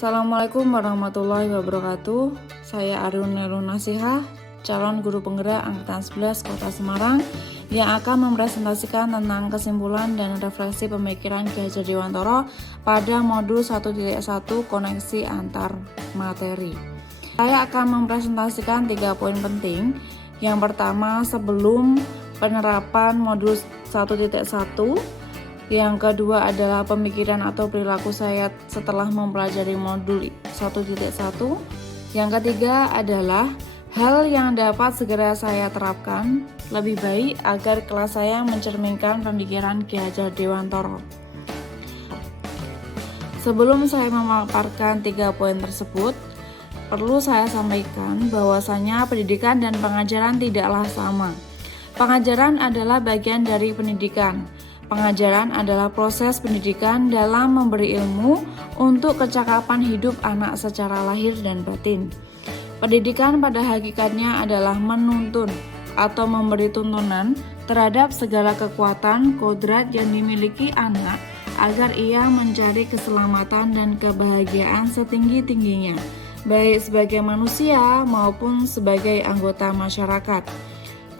Assalamualaikum warahmatullahi wabarakatuh. Saya Arun Nasiha, calon guru penggerak angkatan 11 Kota Semarang yang akan mempresentasikan tentang kesimpulan dan refleksi pemikiran Ki Hajar Dewantara pada modul 1.1 koneksi antar materi. Saya akan mempresentasikan 3 poin penting. Yang pertama, sebelum penerapan modul 1.1. Yang kedua adalah pemikiran atau perilaku saya setelah mempelajari modul 1.1. Yang ketiga adalah hal yang dapat segera saya terapkan lebih baik agar kelas saya mencerminkan pemikiran Ki Hajar Dewantara. Sebelum saya memaparkan 3 poin tersebut, perlu saya sampaikan bahwasanya pendidikan dan pengajaran tidaklah sama. Pengajaran adalah bagian dari pendidikan. Pengajaran adalah proses pendidikan dalam memberi ilmu untuk kecakapan hidup anak secara lahir dan batin. Pendidikan pada hakikatnya adalah menuntun atau memberi tuntunan terhadap segala kekuatan, kodrat yang dimiliki anak agar ia mencari keselamatan dan kebahagiaan setinggi-tingginya, baik sebagai manusia maupun sebagai anggota masyarakat.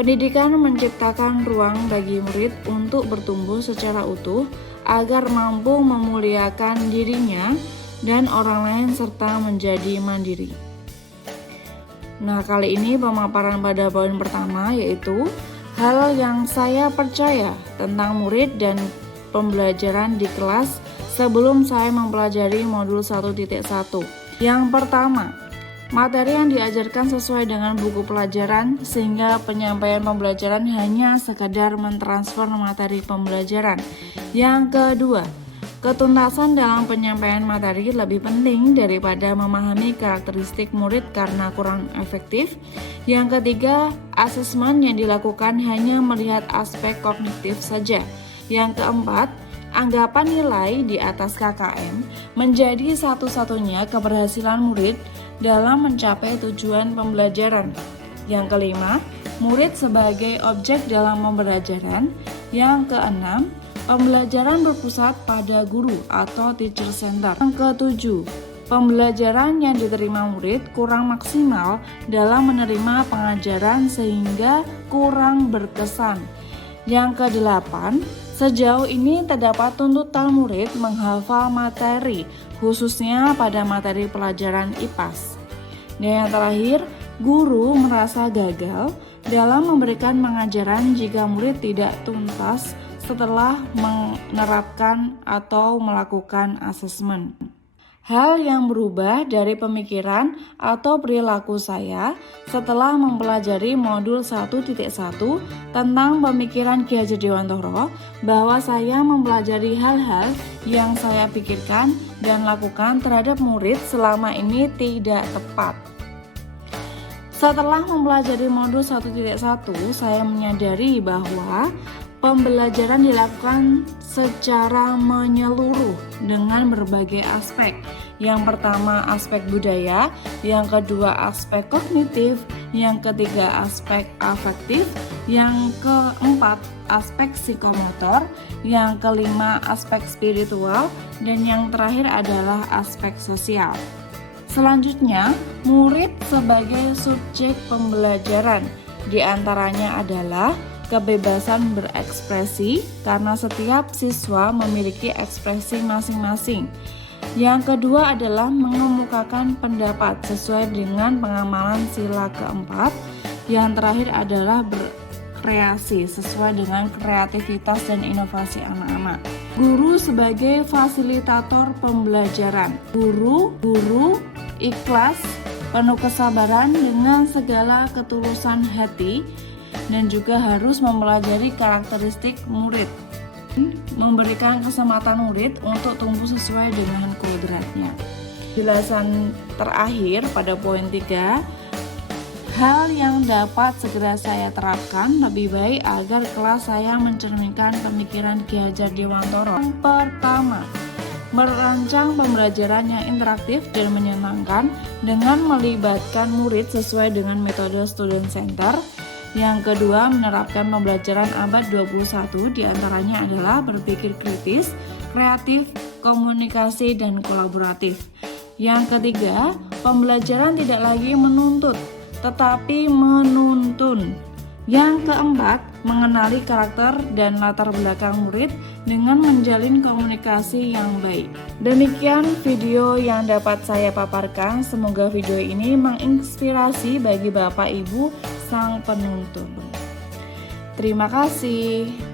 Pendidikan menciptakan ruang bagi murid untuk bertumbuh secara utuh agar mampu memuliakan dirinya dan orang lain serta menjadi mandiri. Nah, kali ini pemaparan pada poin pertama yaitu hal yang saya percaya tentang murid dan pembelajaran di kelas sebelum saya mempelajari modul 1.1. Yang pertama, materi yang diajarkan sesuai dengan buku pelajaran sehingga penyampaian pembelajaran hanya sekadar mentransfer materi pembelajaran. Yang kedua, ketuntasan dalam penyampaian materi lebih penting daripada memahami karakteristik murid karena kurang efektif. Yang ketiga, asesmen yang dilakukan hanya melihat aspek kognitif saja. Yang keempat, anggapan nilai di atas KKM menjadi satu-satunya keberhasilan murid dalam mencapai tujuan pembelajaran. Yang kelima, murid sebagai objek dalam pembelajaran. Yang keenam, pembelajaran berpusat pada guru atau teacher center. Yang ketujuh, pembelajaran yang diterima murid kurang maksimal dalam menerima pengajaran sehingga kurang berkesan. Yang kedelapan, sejauh ini terdapat tuntutan murid menghafal materi, khususnya pada materi pelajaran IPAS. Dan yang terakhir, guru merasa gagal dalam memberikan pengajaran jika murid tidak tuntas setelah menerapkan atau melakukan asesmen. Hal yang berubah dari pemikiran atau perilaku saya setelah mempelajari modul 1.1 tentang pemikiran Ki Hajar Dewantara bahwa saya mempelajari hal-hal yang saya pikirkan dan lakukan terhadap murid selama ini tidak tepat. Setelah mempelajari modul 1.1, saya menyadari bahwa pembelajaran dilakukan secara menyeluruh dengan berbagai aspek. Yang pertama aspek budaya, yang kedua aspek kognitif, yang ketiga aspek afektif, yang keempat aspek psikomotor, yang kelima aspek spiritual, dan yang terakhir adalah aspek sosial. Selanjutnya, murid sebagai subjek pembelajaran, diantaranya adalah kebebasan berekspresi karena setiap siswa memiliki ekspresi masing-masing. Yang kedua adalah mengemukakan pendapat sesuai dengan pengamalan sila keempat. Yang terakhir adalah berkreasi sesuai dengan kreativitas dan inovasi anak-anak. Guru sebagai fasilitator pembelajaran. Guru ikhlas, penuh kesabaran dengan segala ketulusan hati dan juga harus mempelajari karakteristik murid, memberikan kesempatan murid untuk tumbuh sesuai dengan kodratnya. Penjelasan terakhir pada poin 3, hal yang dapat segera saya terapkan lebih baik agar kelas saya mencerminkan pemikiran Ki Hajar Dewantara. Yang pertama, merancang pembelajaran yang interaktif dan menyenangkan dengan melibatkan murid sesuai dengan metode student center. Yang kedua, menerapkan pembelajaran abad 21 diantaranya adalah berpikir kritis, kreatif, komunikasi, dan kolaboratif. Yang ketiga, pembelajaran tidak lagi menuntut, tetapi menuntun. Yang keempat, mengenali karakter dan latar belakang murid dengan menjalin komunikasi yang baik. Demikian video yang dapat saya paparkan. Semoga video ini menginspirasi bagi Bapak Ibu sang penuntun. Terima kasih.